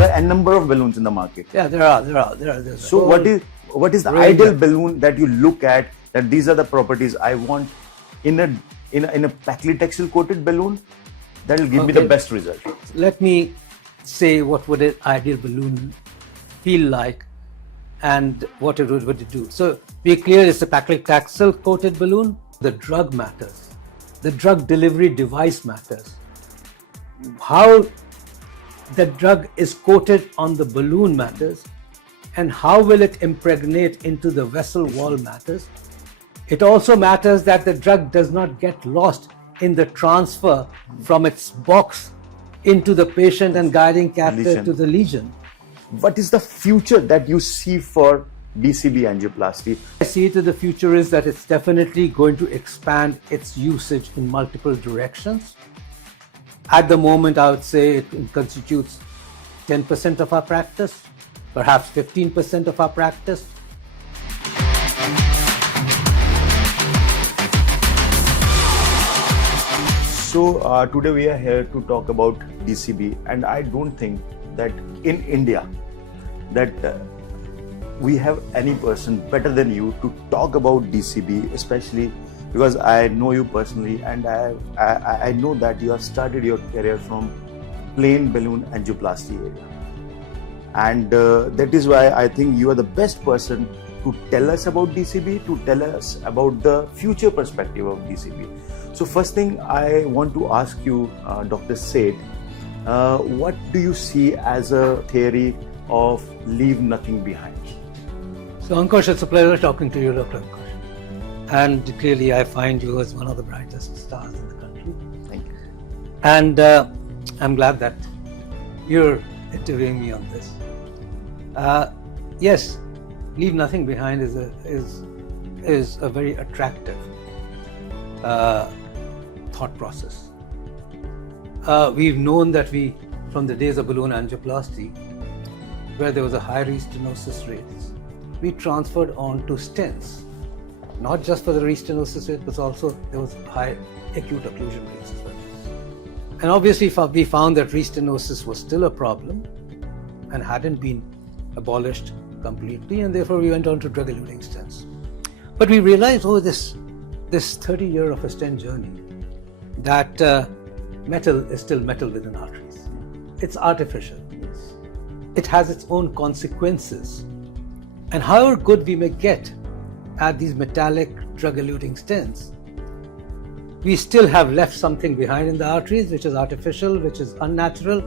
there are a number of balloons in the market. Yeah, there are. So what is the ideal balloon that you look at, that these are the properties I want in a paclitaxel coated balloon that will give me the best result? Let me say what would an ideal balloon feel like and what it would do. So be clear, it's a paclitaxel coated balloon. The drug matters. The drug delivery device matters. How the drug is coated on the balloon matters, and how will it impregnate into the vessel wall matters. It also matters that the drug does not get lost in the transfer from its box into the patient and guiding catheter to the lesion. What is the future that you see for DCB angioplasty? I see it in the future is that it's definitely going to expand its usage in multiple directions. At the moment, I would say it constitutes 10% of our practice, perhaps 15% of our practice. So today we are here to talk about DCB, and I don't think that in India that we have any person better than you to talk about DCB, especially because I know you personally, and I know that you have started your career from plain balloon angioplasty area, and that is why I think you are the best person to tell us about DCB, to tell us about the future perspective of DCB. So first thing I want to ask you, Dr. Seth, what do you see as a theory of leave nothing behind? So Ankush, it's a pleasure talking to you, Dr. Ankush. And clearly I find you as one of the brightest stars in the country. Thank you. And I'm glad that you're interviewing me on this. Yes, leave nothing behind is a very attractive thought process. We've known that from the days of balloon angioplasty, where there was a high restenosis rates, we transferred on to stents, not just for the restenosis rate, but also there was high acute occlusion rates as well. And obviously we found that restenosis was still a problem and hadn't been abolished completely, and therefore we went on to drug-eluting stents. But we realized over this 30-year of a stent journey that metal is still metal within arteries. It's artificial. It has its own consequences. And however good we may get at these metallic drug-eluting stents, we still have left something behind in the arteries which is artificial, which is unnatural,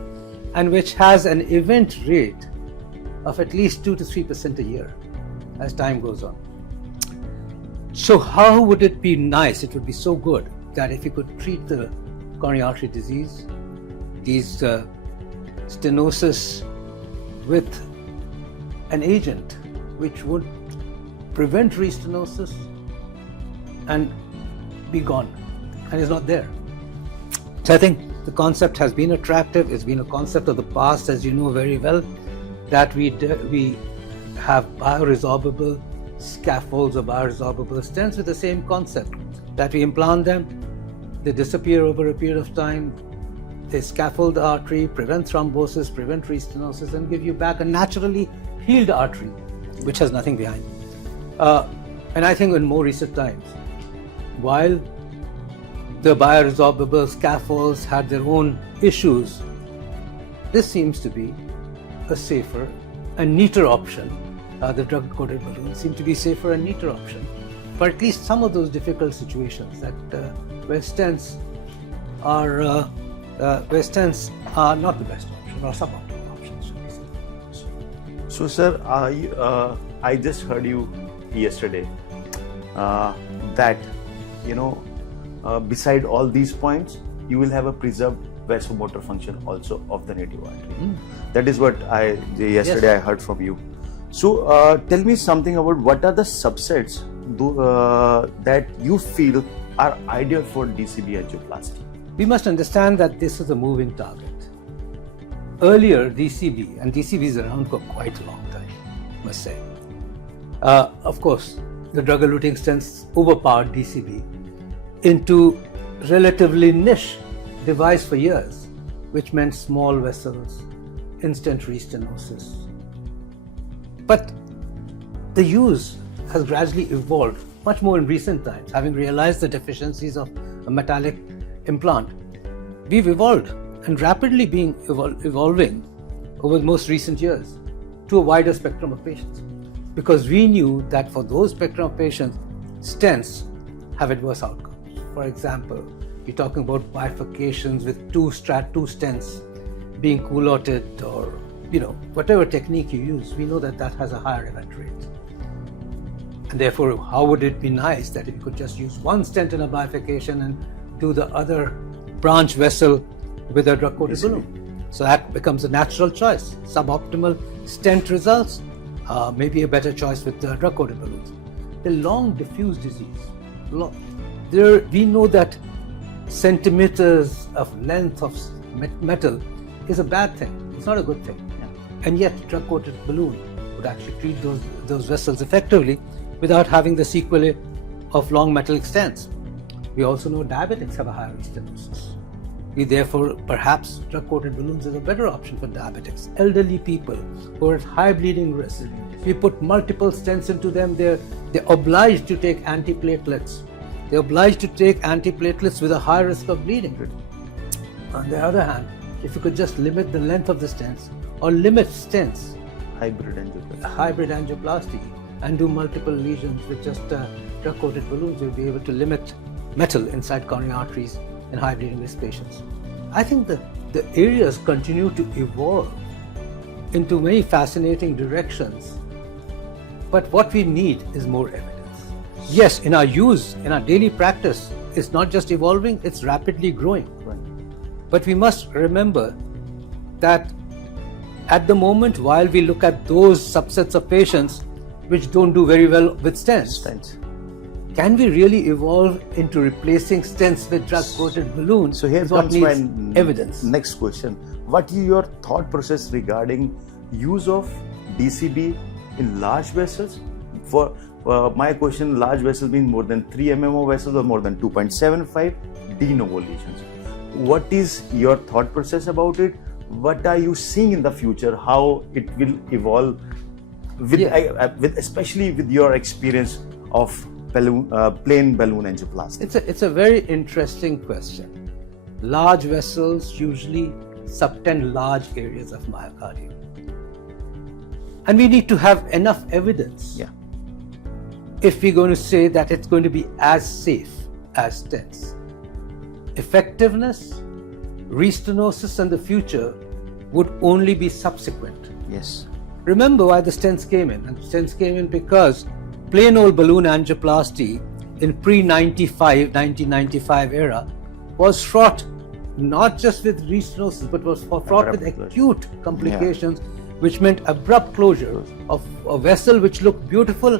and which has an event rate of at least 2 to 3% a year as time goes on. So how would it be nice, it would be so good that if you could treat the coronary artery disease, these stenosis, with an agent which would prevent restenosis and be gone, and is not there. So I think the concept has been attractive. It's been a concept of the past, as you know very well, that we have bioresorbable scaffolds or bioresorbable stents with the same concept, that we implant them, they disappear over a period of time, they scaffold the artery, prevent thrombosis, prevent restenosis, and give you back a naturally healed artery which has nothing behind. And I think in more recent times, while the bioresorbable scaffolds had their own issues, this seems to be a safer and neater option. The drug-coated balloons seem to be safer and neater option for at least some of those difficult situations that where stents are not the best option or suboptimal options, should we say. So, sir, I just heard you yesterday that beside all these points, you will have a preserved vasomotor function also of the native artery. That is what I heard from you. So tell me something about what are the subsets that you feel are ideal for DCB angioplasty. We must understand that this is a moving target. Earlier, DCB, and DCB is around for quite a long time, I must say. Of course, the drug-eluting stents overpowered DCB into relatively niche device for years, which meant small vessels in-stent restenosis. But the use has gradually evolved much more in recent times, having realized the deficiencies of a metallic implant. We've evolved and rapidly been evolving over the most recent years to a wider spectrum of patients, because we knew that for those spectrum of patients, stents have adverse outcomes. For example, we're talking about bifurcations with two stents being culoted, or whatever technique you use, we know that that has a higher event rate. And therefore, how would it be nice that if you could just use one stent in a bifurcation and do the other branch vessel with a drug-coated balloon? So that becomes a natural choice. Suboptimal stent results, maybe a better choice with the drug-coated balloons. The long diffuse disease. We know that centimeters of length of metal is a bad thing. It's not a good thing. And yet, drug-coated balloon would actually treat those vessels effectively without having the sequelae of long metallic stents. We also know diabetics have a higher stenosis. Therefore, perhaps drug-coated balloons is a better option for diabetics. Elderly people who are at high bleeding risk, we put multiple stents into them, they're obliged to take antiplatelets. They're obliged to take antiplatelets with a high risk of bleeding. On the other hand, if you could just limit the length of the stents, or limit stents, hybrid angioplasty, and do multiple lesions with just drug-coated balloons, you'll be able to limit metal inside coronary arteries in high bleeding risk patients. I think that the areas continue to evolve into many fascinating directions, but what we need is more evidence. Yes, in our use, in our daily practice, it's not just evolving, it's rapidly growing. Right. But we must remember that at the moment, while we look at those subsets of patients which don't do very well with stents, can we really evolve into replacing stents with drug-coated balloons? So here comes my evidence. Next question. What is your thought process regarding use of DCB in large vessels? For my question, large vessels mean more than 3 mmO vessels or more than 2.75 de novo lesions. What is your thought process about it? What are you seeing in the future? How it will evolve, especially with your experience of plain balloon angioplasty? It's a very interesting question. Large vessels usually subtend large areas of myocardium, and we need to have enough evidence if we're going to say that it's going to be as safe as stents. Effectiveness, restenosis, and the future would only be subsequent. Yes. Remember why the stents came in. And stents came in because plain old balloon angioplasty in pre-1995 era was fraught not just with restenosis, but was fraught with acute complications, which meant abrupt closure of a vessel which looked beautiful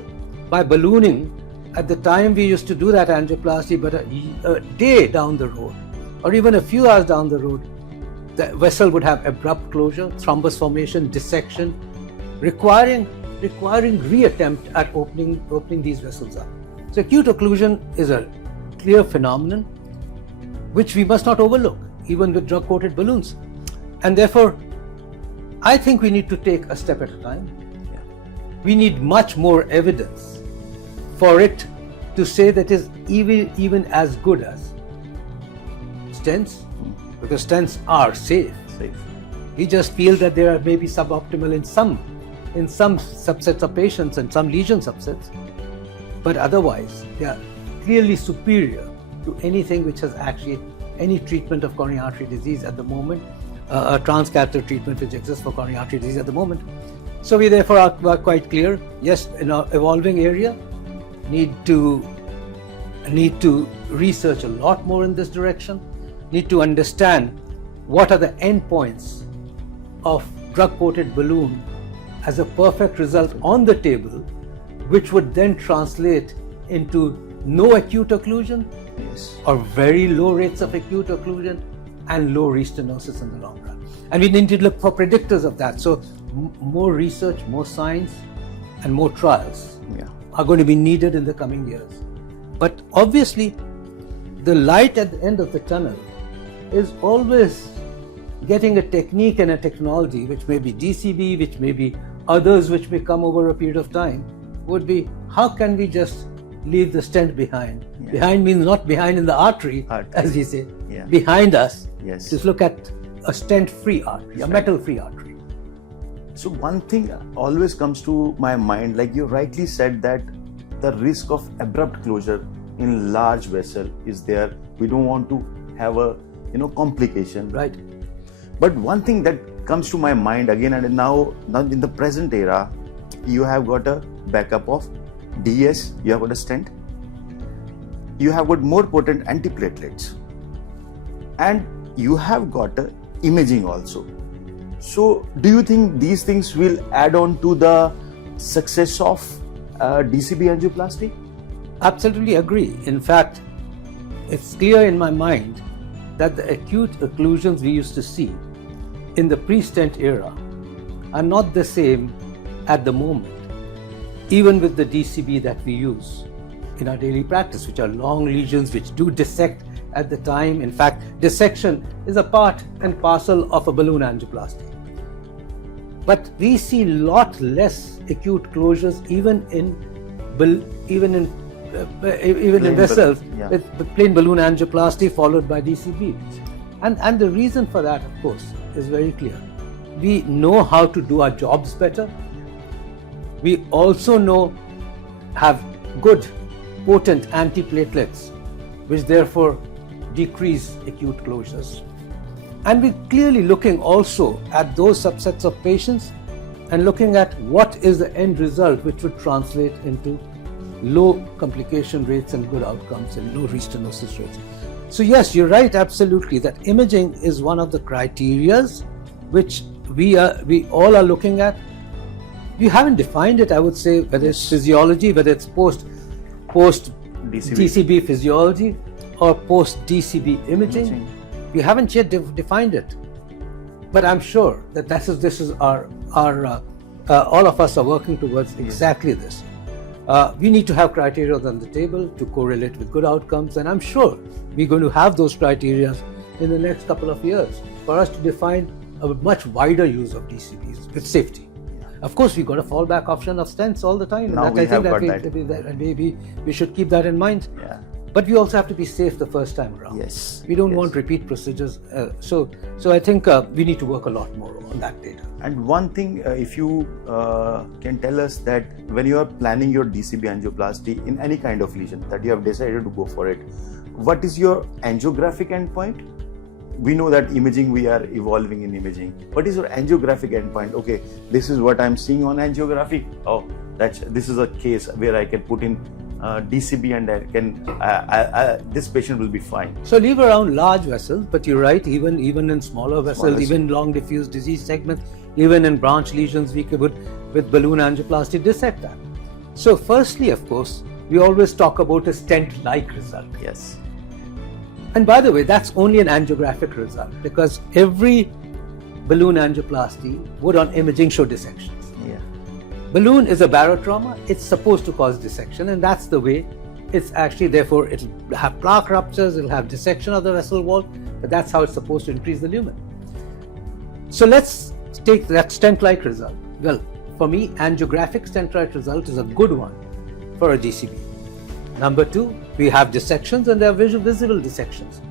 by ballooning. At the time we used to do that angioplasty, but a day down the road, or even a few hours down the road, the vessel would have abrupt closure, thrombus formation, dissection, requiring reattempt at opening these vessels up. So acute occlusion is a clear phenomenon which we must not overlook, even with drug-coated balloons. And therefore, I think we need to take a step at a time. We need much more evidence for it to say that it is even as good as stents, because stents are safe. We just feel that they are maybe suboptimal in some subsets of patients and some lesion subsets, but otherwise they are clearly superior to anything which has actually any treatment of coronary artery disease at the moment, a transcatheter treatment which exists for coronary artery disease at the moment. So we therefore are quite clear, yes, in our evolving area, need to research a lot more in this direction, need to understand what are the endpoints of drug-coated balloon as a perfect result on the table, which would then translate into no acute occlusion, or very low rates of acute occlusion, and low restenosis in the long run. And we need to look for predictors of that. So more research, more science, and more trials are going to be needed in the coming years. But obviously, the light at the end of the tunnel is always getting a technique and a technology, which may be DCB, which may be others, which may come over a period of time, would be how can we just leave the stent behind? Yeah. Behind means not behind in the artery, as we say, Yeah. behind us. Yes. Just look at a stent-free artery, a metal-free artery. So one thing always comes to my mind, like you rightly said, that the risk of abrupt closure in large vessel is there. We don't want to have a complication. Right. But one thing that comes to my mind again, and now in the present era, you have got a backup of DS, you have got a stent, you have got more potent antiplatelets, and you have got a imaging also. So do you think these things will add on to the success of DCB angioplasty? Absolutely agree. In fact, it's clear in my mind that the acute occlusions we used to see in the pre-stent era are not the same at the moment, even with the DCB that we use in our daily practice, which are long lesions which do dissect at the time. In fact, dissection is a part and parcel of a balloon angioplasty. But we see lot less acute closures even in vessels with plain balloon angioplasty followed by DCB. And the reason for that, of course, is very clear. We know how to do our jobs better. We also have good, potent antiplatelets, which therefore decrease acute closures. And we're clearly looking also at those subsets of patients and looking at what is the end result, which would translate into low complication rates and good outcomes and low restenosis rates. So yes, you're right, absolutely, that imaging is one of the criterias which we all are looking at. We haven't defined it, I would say, whether it's physiology, whether it's post DCB physiology or post DCB imaging. We haven't yet defined it, but I'm sure that this is our all of us are working towards exactly this. We need to have criteria on the table to correlate with good outcomes, and I'm sure we're going to have those criteria in the next couple of years for us to define a much wider use of DCBs with safety. Of course, we've got a fallback option of stents all the time. Now and we have got that. Maybe we should keep that in mind. Yeah. But we also have to be safe the first time around. Yes. We don't want repeat procedures. So I think we need to work a lot more on that data. And one thing, if you can tell us that when you are planning your DCB angioplasty in any kind of lesion that you have decided to go for it, what is your angiographic endpoint? We know that imaging, we are evolving in imaging. What is your angiographic endpoint? Okay, this is what I'm seeing on angiography. Oh, this is a case where I can put in DCB and I can this patient will be fine. So leave around large vessels, but you're right, even in smaller vessels, even long diffuse disease segments, even in branch lesions, we could with balloon angioplasty dissect that. So firstly, of course, we always talk about a stent-like result. Yes. And by the way, that's only an angiographic result, because every balloon angioplasty would on imaging show dissections. Yeah. Balloon is a barotrauma. It's supposed to cause dissection, and that's the way it's actually. Therefore, it'll have plaque ruptures, it'll have dissection of the vessel wall, but that's how it's supposed to increase the lumen. So let's take that stent-like result. Well, for me, angiographic stent-like result is a good one for a DCB. Number two, we have dissections, and there are visible dissections.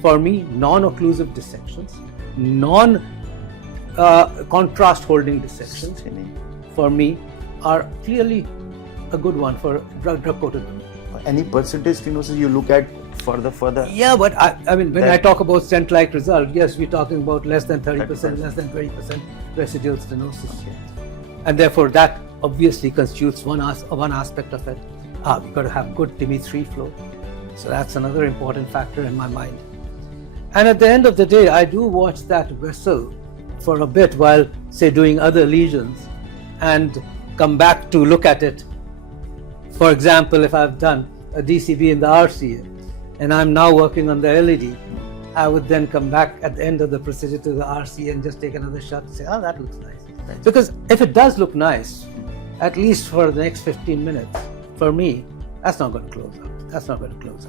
For me, non-occlusive dissections, non-contrast holding dissections, for me, are clearly a good one for drug-coated balloon. Any percentage stenosis you look at further? Yeah, but I mean, when I talk about stent-like result, yes, we're talking about less than 30%, less than 20% residual stenosis. Okay. And therefore, that obviously constitutes one aspect of it. We've got to have good TIMI-3 flow. So that's another important factor in my mind. And at the end of the day, I do watch that vessel for a bit while, say, doing other lesions and come back to look at it. For example, if I've done a DCB in the RCA and I'm now working on the LED, I would then come back at the end of the procedure to the RCA and just take another shot and say, oh, that looks nice. Right. Because if it does look nice, at least for the next 15 minutes, for me, that's not going to close up. That's not going to close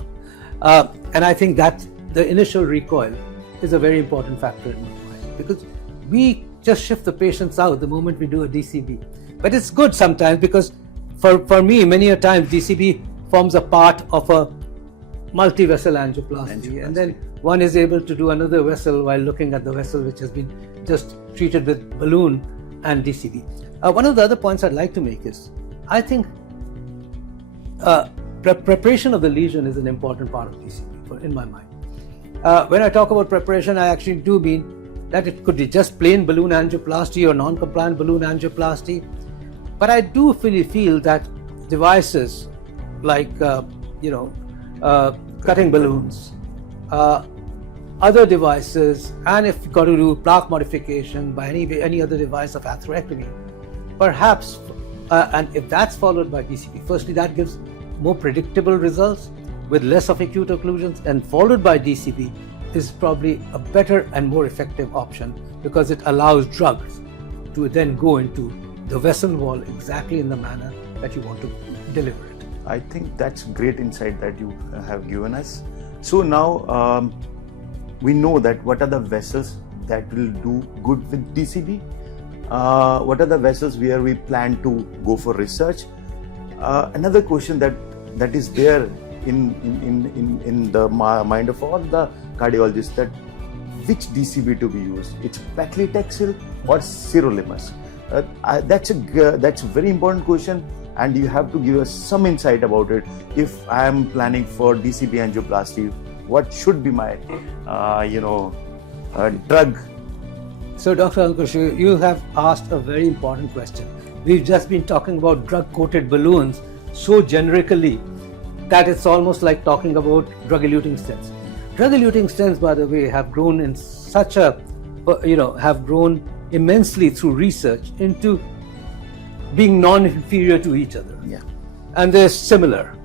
up. And I think that the initial recoil is a very important factor in my mind. because we just shift the patients out the moment we do a DCB. But it's good sometimes because for me, many a time DCB forms a part of a multi-vessel angioplasty, and then one is able to do another vessel while looking at the vessel which has been just treated with balloon and DCB. One of the other points I'd like to make is, I think preparation of the lesion is an important part of DCB in my mind. When I talk about preparation, I actually do mean that it could be just plain balloon angioplasty or non-compliant balloon angioplasty. But I do really feel that devices like cutting balloons, other devices, and if you've got to do plaque modification by any other device of atherectomy, perhaps, and if that's followed by DCB, firstly that gives more predictable results with less of acute occlusions, and followed by DCB is probably a better and more effective option because it allows drugs to then go into the vessel wall exactly in the manner that you want to deliver it. I think that's great insight that you have given us. So now we know that what are the vessels that will do good with DCB, what are the vessels where we plan to go for research. Another question that is there in the mind of all the cardiologists, that which DCB to be used, it's paclitaxel or sirolimus. That's a very important question, and you have to give us some insight about it. If I am planning for DCB angioplasty, what should be my drug? So Dr. Ankush, you have asked a very important question. We've just been talking about drug-coated balloons so generically that it's almost like talking about drug-eluting stents. Drug-eluting stents, by the way, have grown in have grown immensely through research into being non-inferior to each other. Yeah. And they're similar.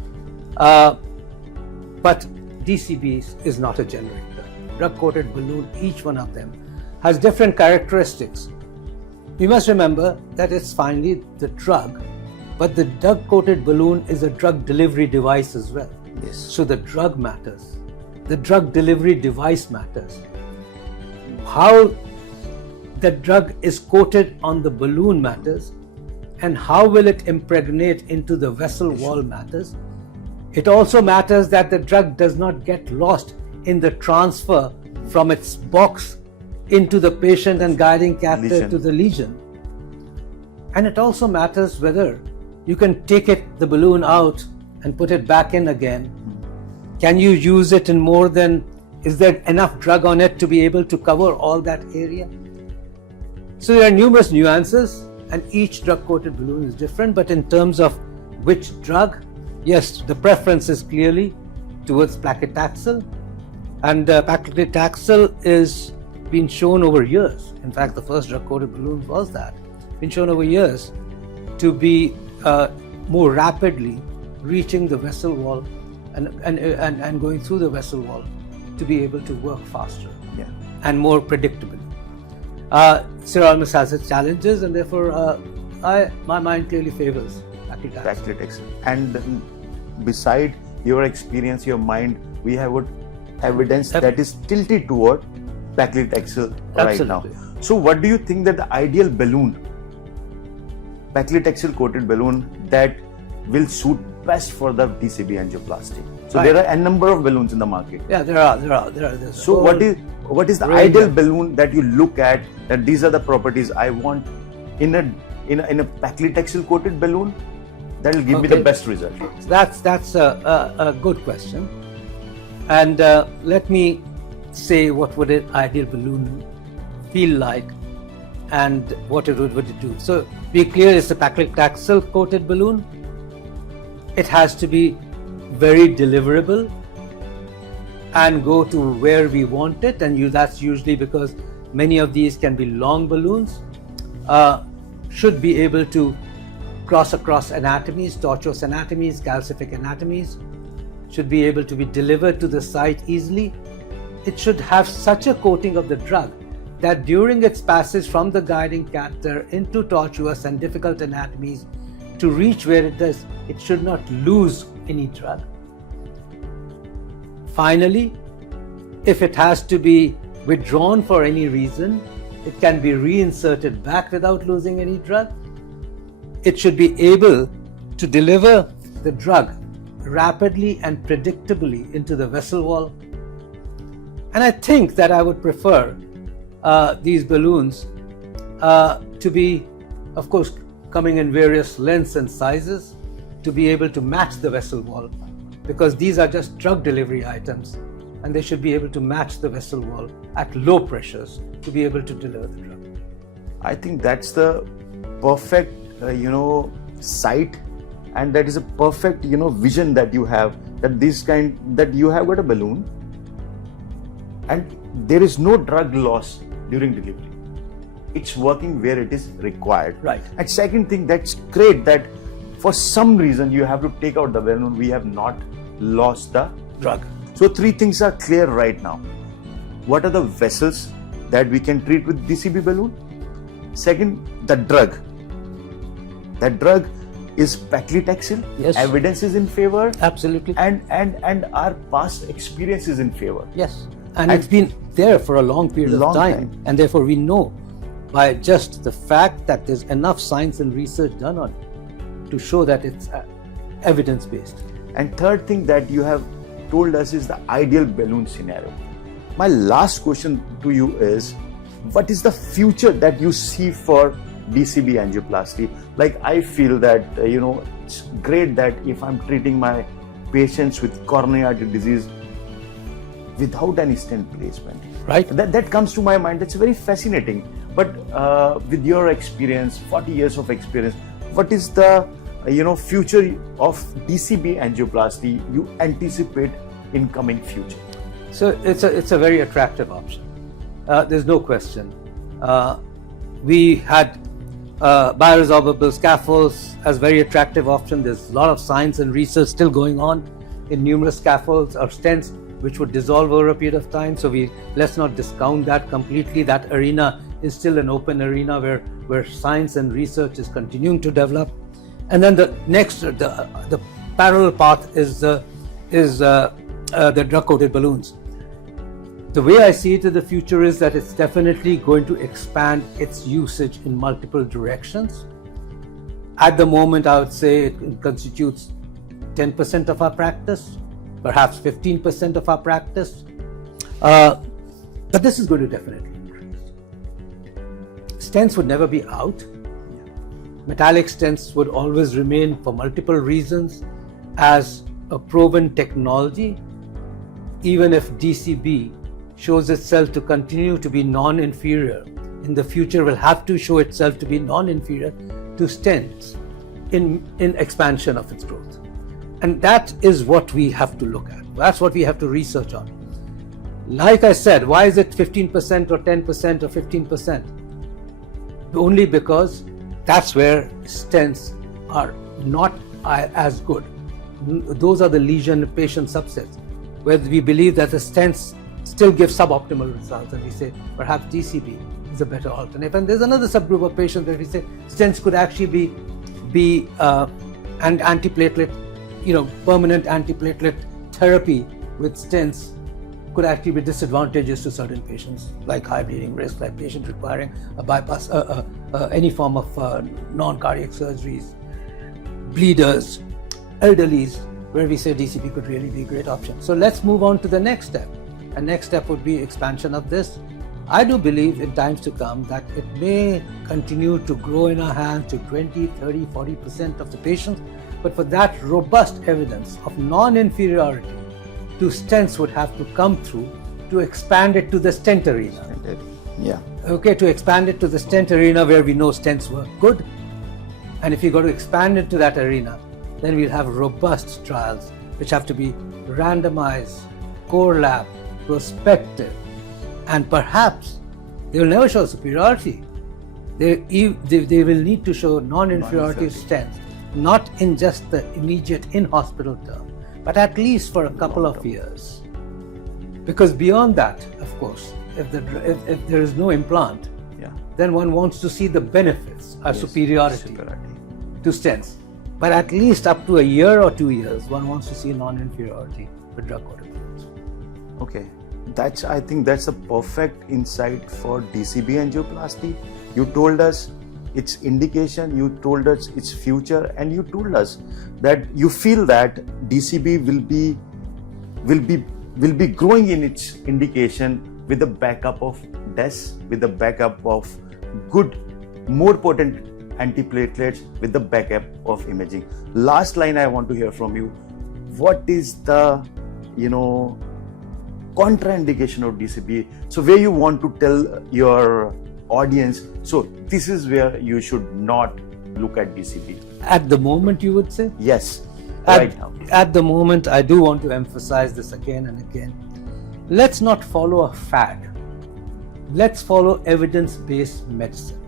But DCB is not a generic drug. Drug-coated balloon, each one of them has different characteristics. You must remember that it's finally the drug, but the drug-coated balloon is a drug delivery device as well. Yes. So the drug matters. The drug delivery device matters. How the drug is coated on the balloon matters, and how will it impregnate into the vessel wall matters. It also matters that the drug does not get lost in the transfer from its box into the patient and guiding catheter to the lesion. And it also matters whether you can take the balloon out and put it back in again. Can you use it in more than, is there enough drug on it to be able to cover all that area? So there are numerous nuances, and each drug-coated balloon is different, but in terms of which drug, yes, the preference is clearly towards paclitaxel, and paclitaxel is been shown over years. In fact, the first drug-coated balloon was that, been shown over years to be more rapidly reaching the vessel wall and going through the vessel wall to be able to work faster and more predictably. Sirolimus has its challenges, and therefore my mind clearly favors paclitaxel. And beside your experience, your mind, we have what evidence that is tilted toward paclitaxel right now. So what do you think that the ideal balloon, paclitaxel coated balloon, that will suit best for the DCB angioplasty? So there are a number of balloons in the market. Yeah, there are. So what is the ideal balloon that you look at, that these are the properties I want in a paclitaxel coated balloon that will give me the best result? That's a good question. And let me say what would an ideal balloon feel like and what it would do. So be clear, it's a paclitaxel coated balloon. It has to be very deliverable and go to where we want it, and that's usually because many of these can be long balloons, should be able to cross across anatomies, tortuous anatomies, calcific anatomies, should be able to be delivered to the site easily. It should have such a coating of the drug that during its passage from the guiding catheter into tortuous and difficult anatomies to reach where it does, it should not lose any drug. Finally, if it has to be withdrawn for any reason, It can be reinserted back without losing any drug. It should be able to deliver the drug rapidly and predictably into the vessel wall. And I think that I would prefer these balloons to be, of course, coming in various lengths and sizes, to be able to match the vessel wall, because these are just drug delivery items and they should be able to match the vessel wall at low pressures to be able to deliver the drug. I think that's the perfect, sight, and that is a perfect, vision that you have, that you have got a balloon and there is no drug loss during delivery. It's working where it is required. Right. And second thing, that's great that for some reason you have to take out the balloon. We have not lost the drug. So three things are clear right now. What are the vessels that we can treat with DCB balloon? Second, the drug. That drug is paclitaxel. Yes. Evidence is in favor. Absolutely. And our past experience is in favor. Yes. And it's been there for a long period of time. And therefore we know by just the fact that there's enough science and research done on it to show that it's evidence-based. And third thing that you have told us is the ideal balloon scenario. My last question to you is, what is the future that you see for DCB angioplasty? Like, I feel that, it's great that if I'm treating my patients with coronary artery disease without any stent placement. Right. That comes to my mind. That's very fascinating. But with your experience, 40 years of experience, what is the future of DCB angioplasty you anticipate in coming future? So it's a very attractive option. There's no question. We had bioresorbable scaffolds as very attractive option. There's a lot of science and research still going on in numerous scaffolds or stents which would dissolve over a period of time. So let's not discount that completely. That arena is still an open arena where science and research is continuing to develop. And then the next, the parallel path is the drug-coated balloons. The way I see it in the future is that it's definitely going to expand its usage in multiple directions. At the moment, I would say it constitutes 10% of our practice, perhaps 15% of our practice. But this is going to definitely increase. Stents would never be out. Metallic stents would always remain, for multiple reasons, as a proven technology. Even if DCB shows itself to continue to be non-inferior, in the future will have to show itself to be non-inferior to stents in expansion of its growth. And that is what we have to look at. That's what we have to research on. Like I said, why is it 15% or 10% or 15%? Only because that's where stents are not as good. Those are the lesion patient subsets where we believe that the stents still give suboptimal results, and we say perhaps DCB is a better alternative. And there's another subgroup of patients where we say stents could actually be and antiplatelet, permanent antiplatelet therapy with stents could actually be disadvantageous to certain patients, like high bleeding risk, like patients requiring a bypass, any form of non-cardiac surgeries, bleeders, elderlies, where we say DCB could really be a great option. So let's move on to the next step. And next step would be expansion of this. I do believe in times to come that it may continue to grow in our hands to 20, 30, 40% of the patients, but for that robust evidence of non-inferiority to stents would have to come through to expand it to the stent arena. Yeah. Okay, to expand it to the stent arena where we know stents work good. And if you go to expand it to that arena, then we'll have robust trials which have to be randomized, core lab, prospective, and perhaps they will never show superiority. They will need to show non-inferiority stents, not in just the immediate in-hospital term, but at least for a couple of years. Because beyond that, of course, if there is no implant, then one wants to see the benefits or superiority to stents. But at least up to a year or 2 years, one wants to see non-inferiority with drug-coated balloons. Okay. I think that's a perfect insight for DCB angioplasty. You told us its indication, you told us its future, and you told us that you feel that DCB will be growing in its indication with the backup of DES, with the backup of good, more potent antiplatelets, with the backup of imaging. Last line I want to hear from you. What is the, contraindication of DCB? So where you want to tell your audience, so this is where you should not look at DCB. At the moment, you would say? Yes, right now. At the moment, I do want to emphasize this again and again. Let's not follow a fad. Let's follow evidence-based medicine.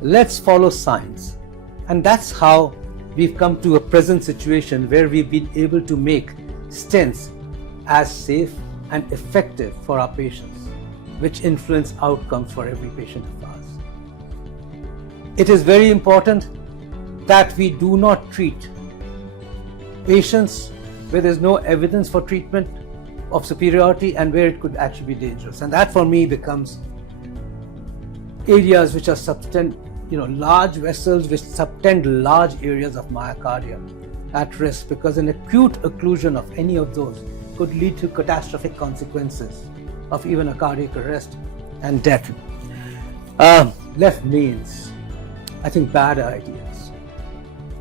Let's follow science. And that's how we've come to a present situation where we've been able to make stents as safe and effective for our patients, which influence outcomes for every patient of ours. It is very important that we do not treat patients where there's no evidence for treatment of superiority and where it could actually be dangerous. And that for me becomes areas which are large vessels which subtend large areas of myocardium at risk, because an acute occlusion of any of those could lead to catastrophic consequences of even a cardiac arrest and death. Left mains, I think bad ideas.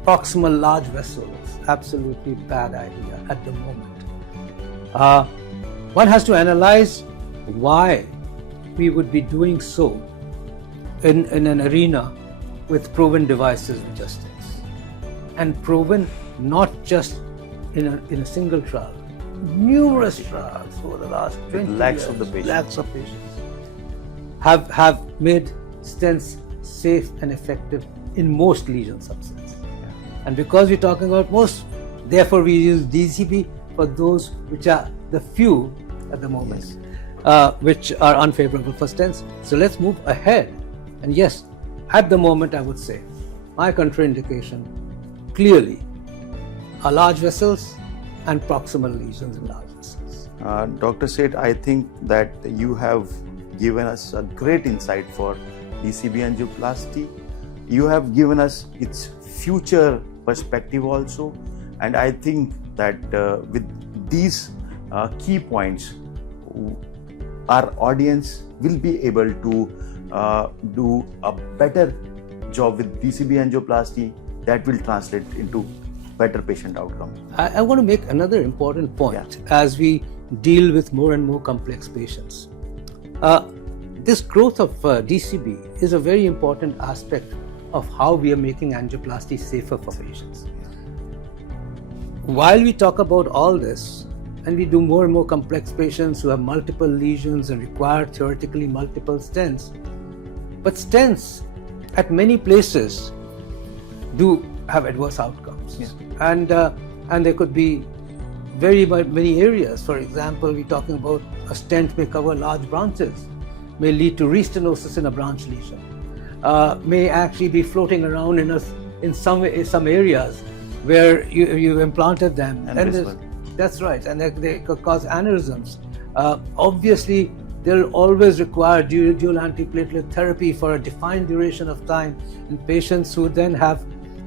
Proximal large vessels, absolutely bad idea at the moment. One has to analyze why we would be doing so in an arena with proven devices which are stents. And proven not just in a single trial, numerous trials over the last 20 lakhs years, of the patients. Lakhs of patients have made stents safe and effective in most lesion subsets. And because we're talking about most, therefore we use DCB for those which are the few at the moment, which are unfavorable for stents. So let's move ahead. And yes, at the moment I would say my contraindication clearly are large vessels and proximal lesions in large vessels. Dr. Seth, I think that you have given us a great insight for DCB angioplasty. You have given us its future perspective also, and I think that with these key points, our audience will be able to do a better job with DCB angioplasty that will translate into better patient outcome. I want to make another important point as we deal with more and more complex patients. This growth of DCB is a very important aspect of how we are making angioplasty safer for patients. While we talk about all this, and we do more and more complex patients who have multiple lesions and require theoretically multiple stents, but stents at many places do have adverse outcomes. And there could be very many areas. For example, we're talking about a stent may cover large branches, may lead to restenosis in a branch lesion, may actually be floating around in some areas where you've implanted them. That's right, and they could cause aneurysms. Obviously, they'll always require dual antiplatelet therapy for a defined duration of time in patients who then are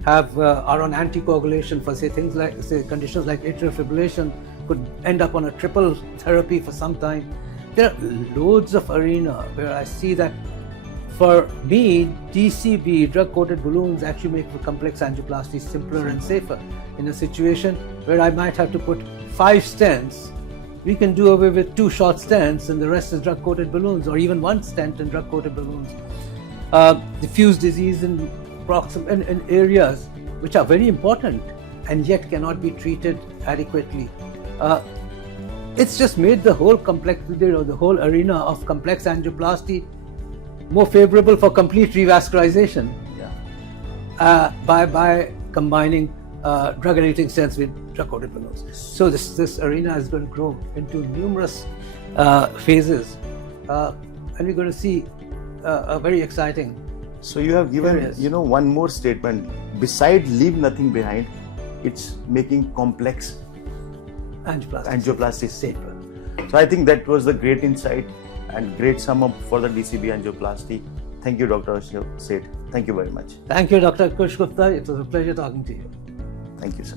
on anticoagulation for things like conditions like atrial fibrillation, could end up on a triple therapy for some time. There are loads of arena where I see that for me, DCB, drug-coated balloons, actually make the complex angioplasty simpler and safer. In a situation where I might have to put 5 stents, we can do away with 2 short stents and the rest is drug-coated balloons, or even 1 stent and drug-coated balloons. Diffuse disease in areas which are very important and yet cannot be treated adequately. It's just made the whole complexity or the whole arena of complex angioplasty more favorable for complete revascularization by combining drug-eluting stents with drug-coated balloons. So this arena is going to grow into numerous phases, and we're going to see a very exciting. So you have given one more statement. Beside leave nothing behind, it's making complex angioplasty safer. So I think that was the great insight and great sum up for the DCB angioplasty. Thank you, Dr. Seth. Thank you very much. Thank you, Dr. Kush Gupta. It was a pleasure talking to you. Thank you, sir.